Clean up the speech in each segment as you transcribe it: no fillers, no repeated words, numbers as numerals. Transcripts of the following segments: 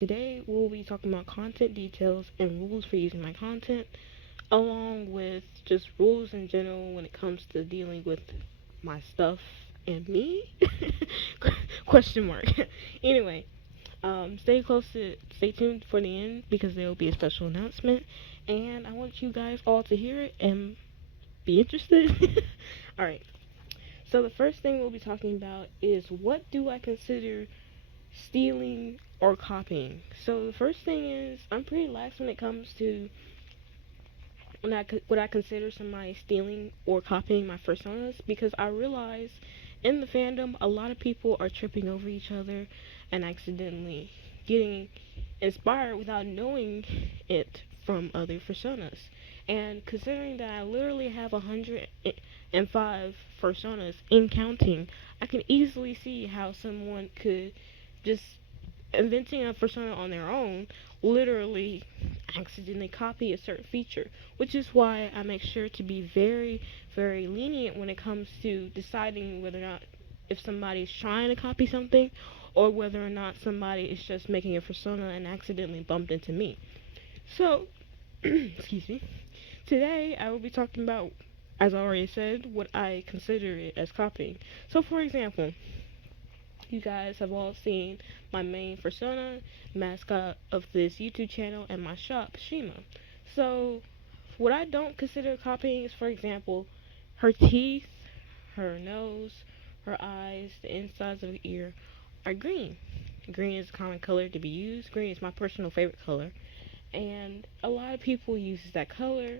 Today we'll be talking about content details and rules for using my content, along with just rules in general when it comes to dealing with my stuff and me. Question mark. Anyway, stay tuned for the end because there will be a special announcement, and I want you guys all to hear it and be interested. All right. So the first thing we'll be talking about is what do I consider stealing or copying. So the first thing is I'm pretty lax when it comes to what I consider somebody stealing or copying my personas because I realize in the fandom a lot of people are tripping over each other and accidentally getting inspired without knowing it from other personas. And considering that I literally have 105 personas in counting, I can easily see how someone could just inventing a persona on their own literally accidentally copy a certain feature, which is why I make sure to be very, very lenient when it comes to deciding whether or not if somebody is trying to copy something or whether or not somebody is just making a persona and accidentally bumped into me. So, excuse me. Today I will be talking about, as I already said, what I consider it as copying. So, for example, you guys have all seen my main persona, mascot of this YouTube channel, and my shop, Shima. So, what I don't consider copying is, for example, her teeth, her nose, her eyes, the insides of the ear are green. Green is a common color to be used. Green is my personal favorite color. And a lot of people use that color.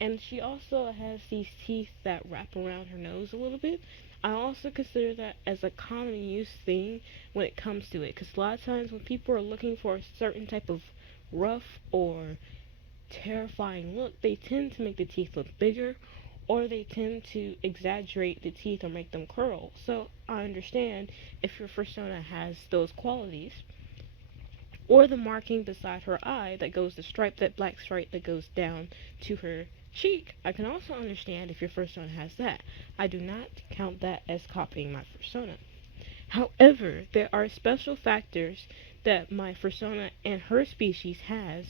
And she also has these teeth that wrap around her nose a little bit. I also consider that as a common use thing when it comes to it, because a lot of times when people are looking for a certain type of rough or terrifying look, they tend to make the teeth look bigger or they tend to exaggerate the teeth or make them curl. So I understand if your persona has those qualities, or the marking beside her eye that goes the stripe, that black stripe that goes down to her cheek. I can also understand if your persona has that. I do not count that as copying my persona. However, there are special factors that my persona and her species has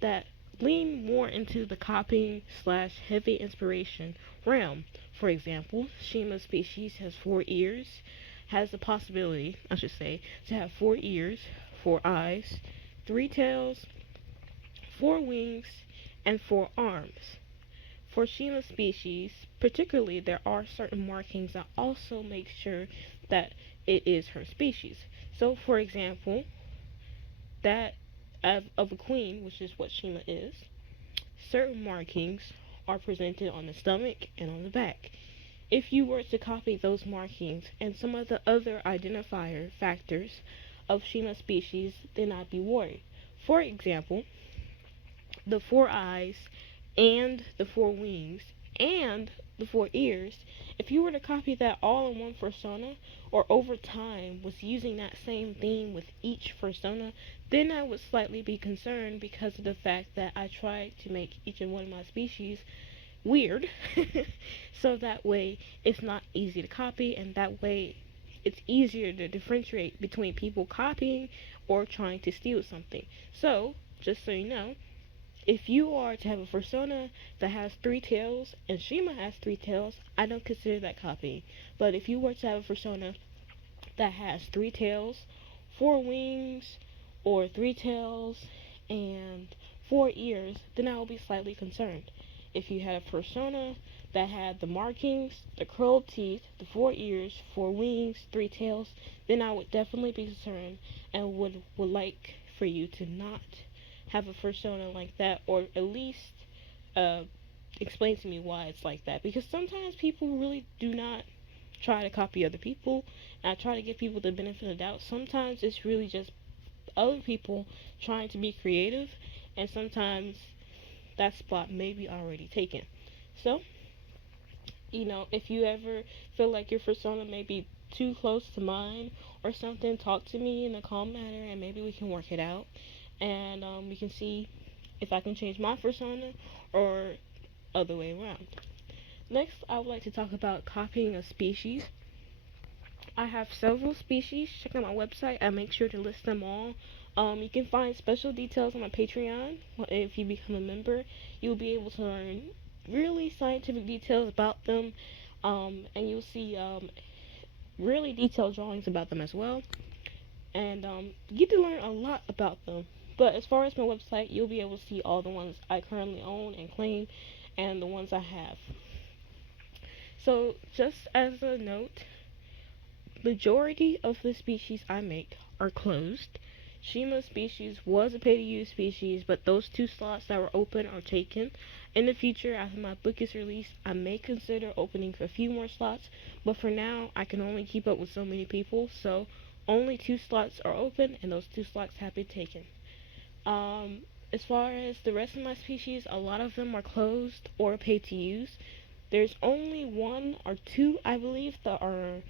that lean more into the copying slash heavy inspiration realm. For example, Shima's species has 4 ears, has the possibility, I should say, to have 4 ears, 4 eyes, 3 tails, 4 wings, and 4 arms. For Shima's species, particularly, there are certain markings that also make sure that it is her species. So, for example, that of a queen, which is what Shima is, certain markings are presented on the stomach and on the back. If you were to copy those markings and some of the other identifier factors of Shima species, then I'd be worried. For example, the 4 eyes and the 4 wings and the 4 ears, if you were to copy that all in one persona or over time was using that same theme with each persona, then I would slightly be concerned because of the fact that I tried to make each and one of my species weird so that way it's not easy to copy and that way it's easier to differentiate between people copying or trying to steal something. So, just so you know, if you are to have a persona that has 3 tails and Shima has 3 tails, I don't consider that copying. But if you were to have a persona that has 3 tails, 4 wings, or 3 tails and 4 ears, then I will be slightly concerned. If you had a persona that had the markings, the curled teeth, the 4 ears, 4 wings, 3 tails, then I would definitely be concerned and would like for you to not have a persona like that, or at least uh, explain to me why it's like that. Because sometimes people really do not try to copy other people, and I try to give people the benefit of the doubt. Sometimes it's really just other people trying to be creative, and sometimes that spot may be already taken. So, if you ever feel like your persona may be too close to mine or something, talk to me in a calm manner and maybe we can work it out. And we can see if I can change my persona or other way around. Next, I would like to talk about copying a species. I have several species. Check out my website. I make sure to list them all You can find special details on my Patreon. If you become a member, you'll be able to learn really scientific details about them, and you'll see really detailed drawings about them as well, and get to learn a lot about them. But as far as my website, you'll be able to see all the ones I currently own and claim, and the ones I have. So, just as a note, majority of the species I make are closed. Shima species was a pay-to-use species, but those 2 slots that were open are taken. In the future, after my book is released, I may consider opening a few more slots, but for now, I can only keep up with so many people, so only 2 slots are open, and those 2 slots have been taken. As far as the rest of my species, a lot of them are closed or paid to use. There's only 1 or 2, I believe, that are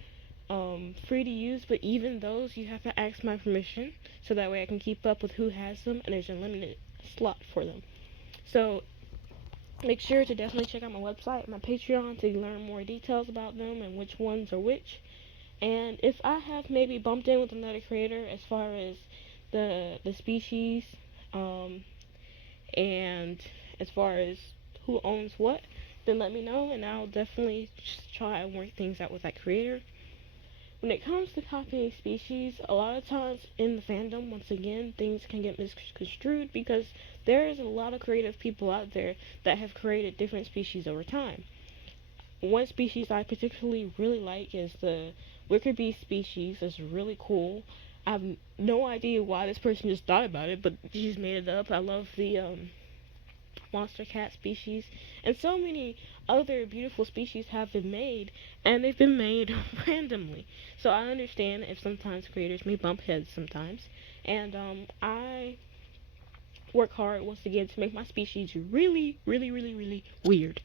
free to use, but even those you have to ask my permission, so that way I can keep up with who has them, and there's a limited slot for them. So make sure to definitely check out my website and my Patreon to learn more details about them and which ones are which. And if I have maybe bumped in with another creator as far as the species, and as far as who owns what, then let me know, and I'll definitely try and work things out with that creator. When it comes to copying species, a lot of times in the fandom, once again, things can get misconstrued because there is a lot of creative people out there that have created different species over time. One species I particularly really like is the wicker bee species. It's really cool. I have no idea why this person just thought about it, but she just made it up. I love the monster cat species, and so many other beautiful species have been made, and they've been made randomly. So I understand if sometimes creators may bump heads sometimes, and I work hard once again to make my species really, really, really, really weird.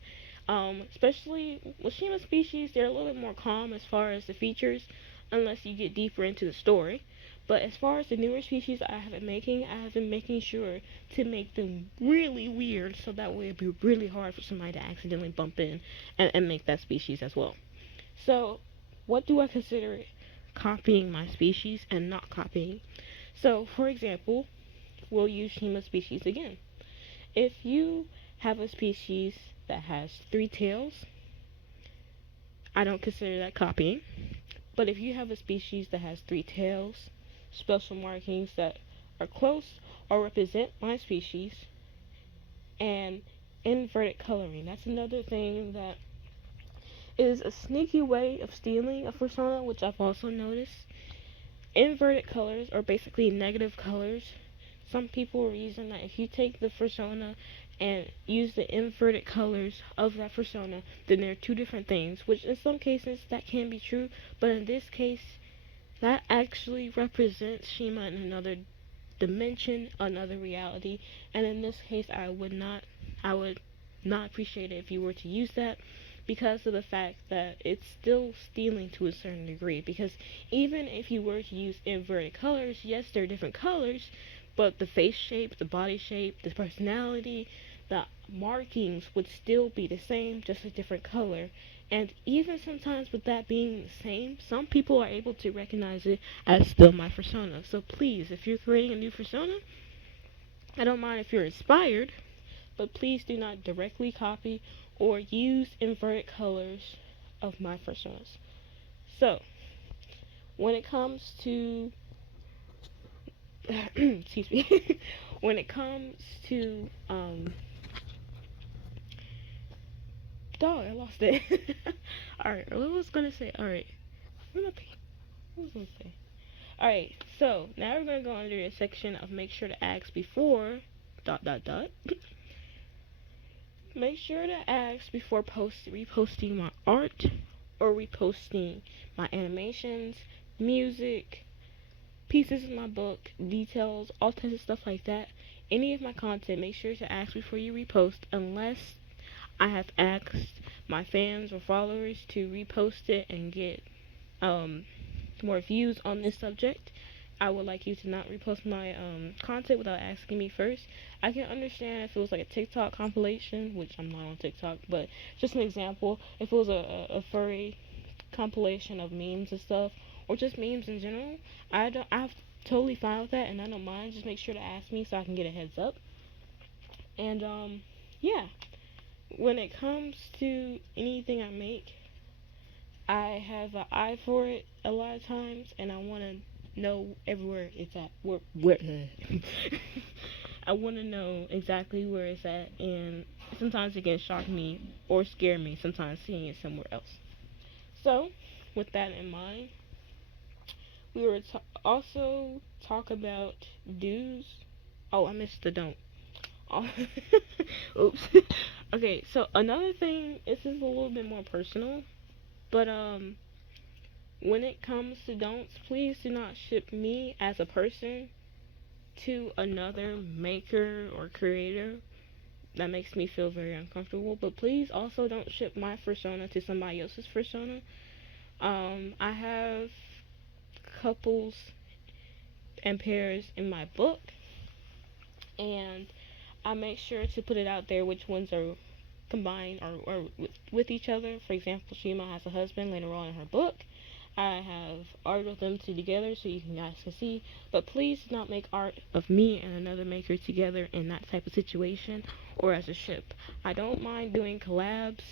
Especially with Shima species, they're a little bit more calm as far as the features, unless you get deeper into the story. But as far as the newer species I have been making sure to make them really weird, so that way it'd be really hard for somebody to accidentally bump in and make that species as well. So, what do I consider copying my species and not copying? So, for example, we'll use Shima species again. If you have a species that has 3 tails, I don't consider that copying. But if you have a species that has 3 tails, special markings that are close or represent my species, and inverted coloring, that's another thing that is a sneaky way of stealing a persona, which I've also noticed. Inverted colors are basically negative colors. Some people reason that if you take the persona and use the inverted colors of that persona, then they're 2 different things, which in some cases that can be true, but in this case, that actually represents Shima in another dimension, another reality, and in this case, I would not appreciate it if you were to use that, because of the fact that it's still stealing to a certain degree. Because even if you were to use inverted colors, yes, they're different colors, but the face shape, the body shape, the personality, the markings would still be the same, just a different color. And even sometimes with that being the same, some people are able to recognize it as still my persona. So please, if you're creating a new persona, I don't mind if you're inspired, but please do not directly copy or use inverted colors of my personas. So, when it comes to excuse me, when it comes to dog, I lost it. Alright, what was I gonna say? Alright, what was I gonna say? Alright, so now we're gonna go under the section of make sure to ask before dot dot dot. Make sure to ask before reposting my art or reposting my animations, music, pieces of my book, details, all types of stuff like that. Any of my content, make sure to ask before you repost, unless I have asked my fans or followers to repost it and get more views on this subject. I would like you to not repost my content without asking me first. I can understand if it was like a TikTok compilation, which I'm not on TikTok, but just an example. If it was a furry compilation of memes and stuff, or just memes in general, I totally fine with that, and I don't mind. Just make sure to ask me so I can get a heads up. And yeah, when it comes to anything I make, I have an eye for it a lot of times, and I want to know everywhere it's at. Where I want to know exactly where it's at, and sometimes it can shock me or scare me. Sometimes seeing it somewhere else. So, with that in mind, we were also talk about do's. Oh, I missed the don't. Oh, oops. Okay, so another thing. This is a little bit more personal, but when it comes to don'ts, please do not ship me as a person to another maker or creator. That makes me feel very uncomfortable. But please also don't ship my persona to somebody else's persona. I have couples and pairs in my book, and I make sure to put it out there which ones are combined or with each other. For example, Shima has a husband later on in her book. I have art of them two together so you guys can see. But please do not make art of me and another maker together in that type of situation or as a ship. I don't mind doing collabs,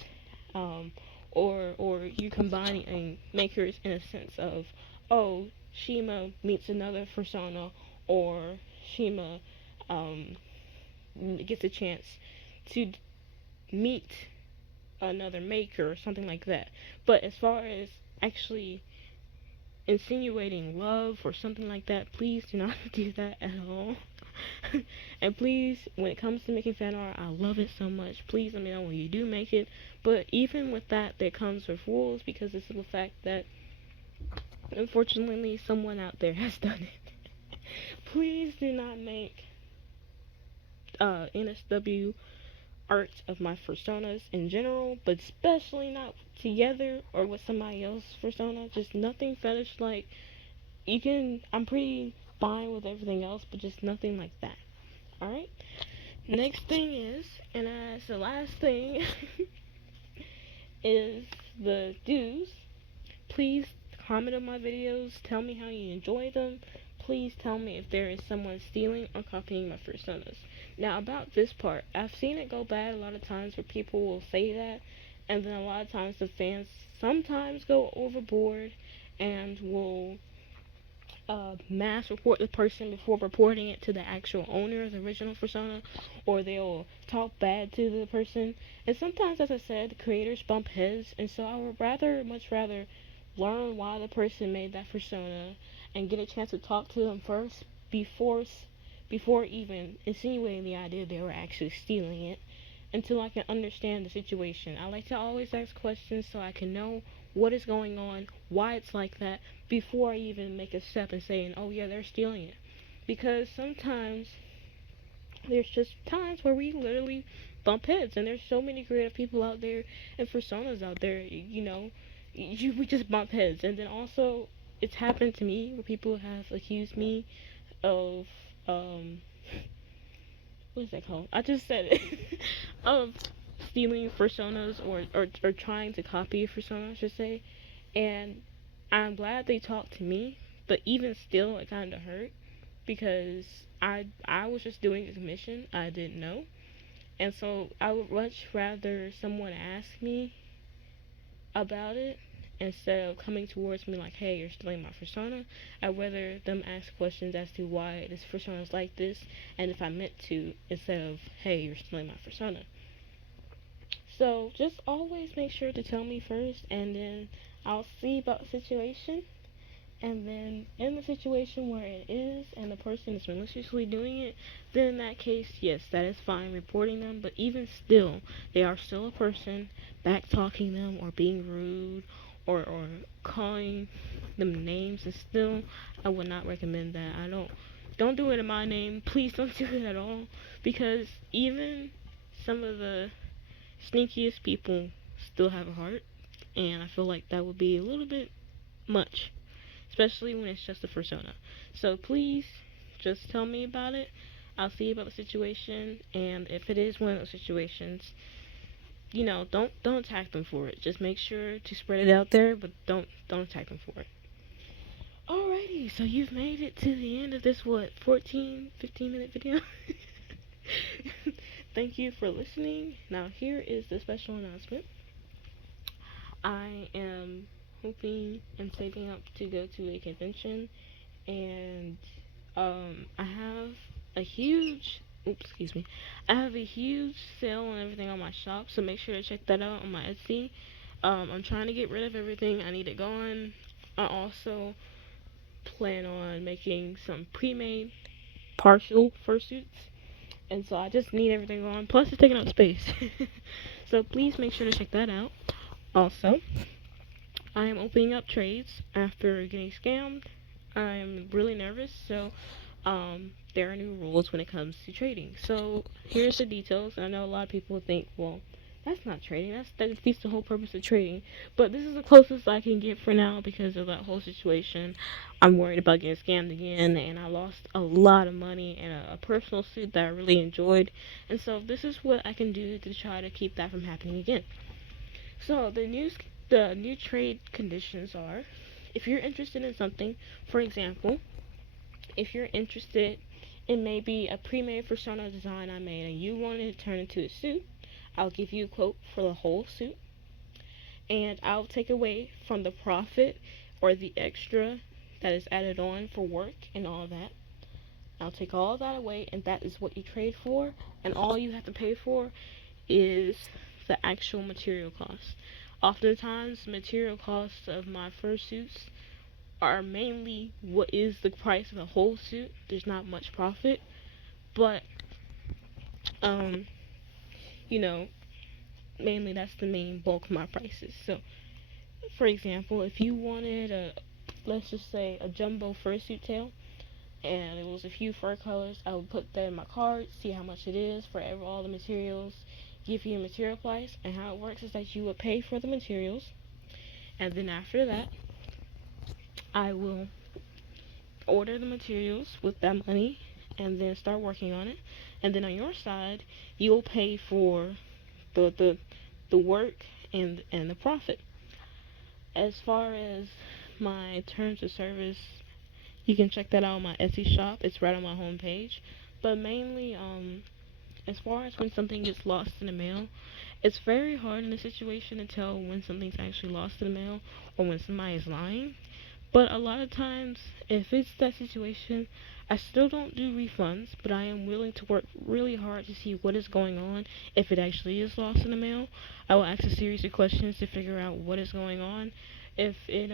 um, or you combining makers in a sense of, oh, Shima meets another persona, or Shima um, gets a chance to meet another maker or something like that. But as far as actually insinuating love or something like that, please do not do that at all. And please, when it comes to making fan art, I love it so much. Please let me know when you do make it. But even with that, there comes with rules, because the simple fact that unfortunately someone out there has done it. Please do not make NSW art of my personas in general, but especially not together or with somebody else's persona. Just nothing fetish like. I'm pretty fine with everything else, but just nothing like that. Alright? Next thing is, and as the last thing, is the do's. Please comment on my videos. Tell me how you enjoy them. Please tell me if there is someone stealing or copying my personas. Now, about this part, I've seen it go bad a lot of times where people will say that, and then a lot of times the fans sometimes go overboard and will mass report the person before reporting it to the actual owner of the original persona, or they'll talk bad to the person. And sometimes, as I said, creators bump heads, and so I would much rather learn why the person made that persona and get a chance to talk to them first before even insinuating the idea they were actually stealing it, until I can understand the situation. I like to always ask questions so I can know what is going on, why it's like that, before I even make a step and saying, oh yeah, they're stealing it. Because sometimes there's just times where we literally bump heads, and there's so many creative people out there and personas out there, we just bump heads. And then also, it's happened to me where people have accused me of, what is that called? I just said it. Of stealing personas, or trying to copy a persona, I should say. And I'm glad they talked to me, but even still, it kind of hurt, because I was just doing a commission. I didn't know. And so I would much rather someone ask me about it instead of coming towards me like, hey, you're stealing my persona. I'd rather them ask questions as to why this persona is like this, and if I meant to, instead of, hey, you're stealing my persona. So just always make sure to tell me first, and then I'll see about the situation. And then in the situation where it is and the person is maliciously doing it, then in that case, yes, that is fine reporting them. But even still, they are still a person. Back talking them or being rude, or calling them names, and still, I would not recommend that. Don't do it in my name. Please don't do it at all, because even some of the sneakiest people still have a heart, and I feel like that would be a little bit much, especially when it's just a persona. So please, just tell me about it. I'll see about the situation, and if it is one of those situations, don't attack them for it. Just make sure to spread it out there, but don't attack them for it. Alrighty, so you've made it to the end of this, what, 14, 15-minute video? Thank you for listening. Now, here is the special announcement. I am hoping and saving up to go to a convention, and I have a huge, excuse me, I have a huge sale on everything on my shop, so make sure to check that out on my Etsy. I'm trying to get rid of everything. I need it gone. I also plan on making some pre-made partial fursuits, and so I just need everything gone. Plus, it's taking up space. So please make sure to check that out. Also, I am opening up trades after getting scammed. I'm really nervous, so there are new rules when it comes to trading. So here's the details. I know a lot of people think, well, that's not trading. That defeats the whole purpose of trading. But this is the closest I can get for now because of that whole situation. I'm worried about getting scammed again, and I lost a lot of money in a personal suit that I really enjoyed. And so this is what I can do to try to keep that from happening again. So the new trade conditions are, if you're interested in something, for example, if you're interested in maybe a pre-made persona design I made and you wanted to turn into a suit, I'll give you a quote for the whole suit, and I'll take away from the profit or the extra that is added on for work and all that. I'll take all that away, and that is what you trade for, and all you have to pay for is the actual material costs. Oftentimes, material costs of my fursuits are mainly what is the price of the whole suit. There's not much profit, but um, you know, mainly that's the main bulk of my prices. So, for example, if you wanted let's just say a jumbo fursuit tail, and it was a few fur colors, I would put that in my card, see how much it is for all the materials, give you a material price, and how it works is that you would pay for the materials, and then after that, I will order the materials with that money, and then start working on it, and then on your side, you'll pay for the work and the profit. As far as my terms of service, you can check that out on my Etsy shop. It's right on my homepage. But mainly, as far as when something gets lost in the mail, it's very hard in this situation to tell when something's actually lost in the mail or when somebody is lying. But a lot of times, if it's that situation, I still don't do refunds, but I am willing to work really hard to see what is going on if it actually is lost in the mail. I will ask a series of questions to figure out what is going on. If it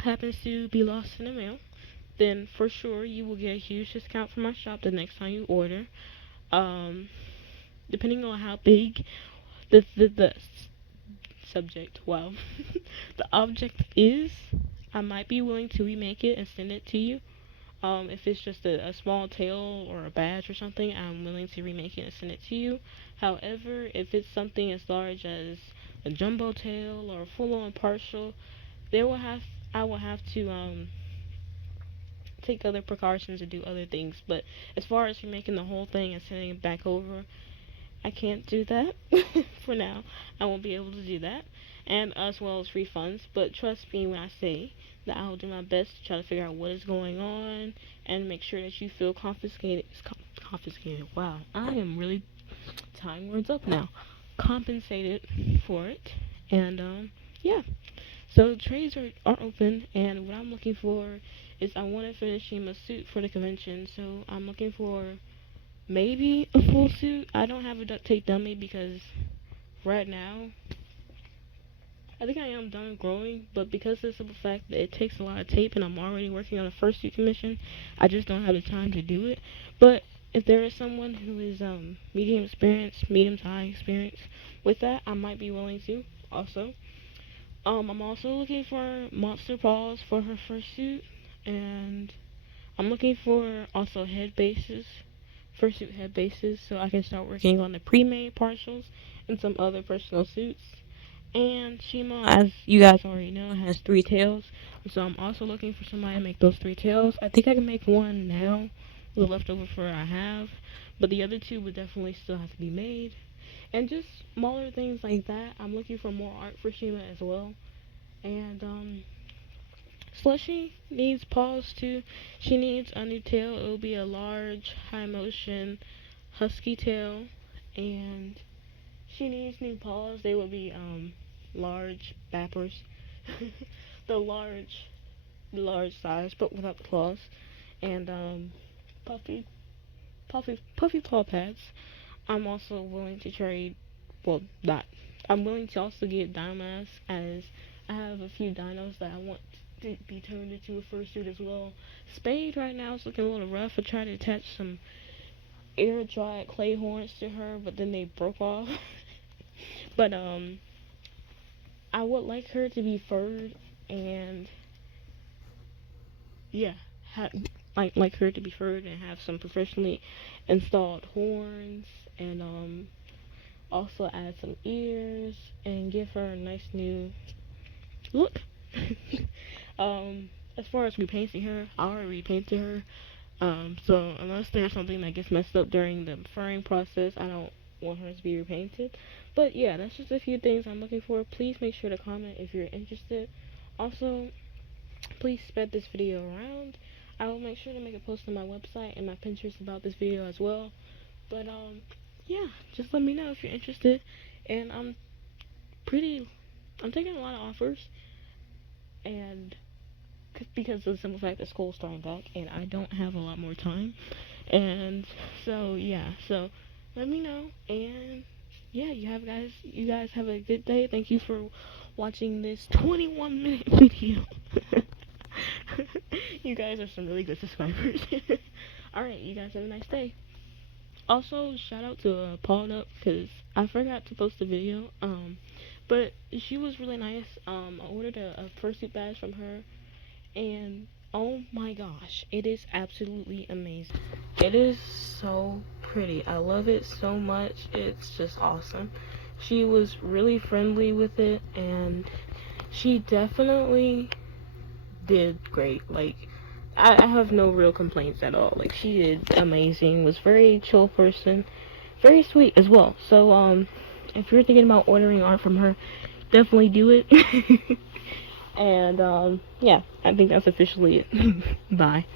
happens to be lost in the mail, then for sure you will get a huge discount from my shop the next time you order. Um, Depending on how big the subject, wow, the object is, I might be willing to remake it and send it to you. If it's just a small tail or a badge or something, I'm willing to remake it and send it to you. However, if it's something as large as a jumbo tail or a full-on partial, they will have I will have to take other precautions and do other things. But as far as remaking the whole thing and sending it back over, I can't do that for now. I won't be able to do that, and as well as refunds. But trust me when I say that I will do my best to try to figure out what is going on and make sure that you feel confiscated. Confiscated. Wow, I am really tying words up now. Compensated for it, and yeah. So trades are open, and what I'm looking for is I want to finish him a suit for the convention. So I'm looking for maybe a full suit. I don't have a duct tape dummy because right now I think I am done growing, but because of the simple fact that it takes a lot of tape and I'm already working on a fursuit commission, I just don't have the time to do it. But if there is someone who is medium experience, medium to high experience with that, I might be willing to also. I'm also looking for monster paws for her fursuit, and I'm looking for also head bases, fursuit head bases, so I can start working on the pre-made partials and some other personal suits. And Shima, as you guys already know, has 3 tails, so I'm also looking for somebody to make those 3 tails. I think I can make one now with the leftover fur I have, but the other 2 would definitely still have to be made. And just smaller things like that. I'm looking for more art for Shima as well. And Slushy needs paws too. She needs a new tail. It will be a large, high motion, husky tail, and she needs new paws. They will be large bappers, the large size, but without the claws, and puffy, puffy paw pads. I'm also willing to trade. Well, not. I'm willing to also get dino masks, as I have a few dinos that I want to be turned into a fursuit as well. Spade right now is looking a little rough. I tried to attach some air dried clay horns to her, but then they broke off. But I would like her to be furred, and yeah, like her to be furred and have some professionally installed horns, and also add some ears and give her a nice new look. As far as repainting her, I already repainted her. So unless there's something that gets messed up during the furring process, I don't want her to be repainted. But yeah, that's just a few things I'm looking for. Please make sure to comment if you're interested. Also, please spread this video around. I will make sure to make a post on my website and my Pinterest about this video as well. But yeah, just let me know if you're interested. And I'm taking a lot of offers, and because of the simple fact that school's starting back and I don't have a lot more time. And so yeah, so let me know. And yeah, you guys have a good day. Thank you for watching this 21-minute video. You guys are some really good subscribers. Alright, you guys have a nice day. Also, shout out to Paul Up, because I forgot to post the video. But she was really nice. I ordered a fursuit badge from her, and oh my gosh, it is absolutely amazing. It is so pretty. I love it so much. It's just awesome. She was really friendly with it, and she definitely did great. Like, I have no real complaints at all. Like, she did amazing. Was very chill person, very sweet as well. So if you're thinking about ordering art from her, definitely do it. And yeah, I think that's officially it. Bye.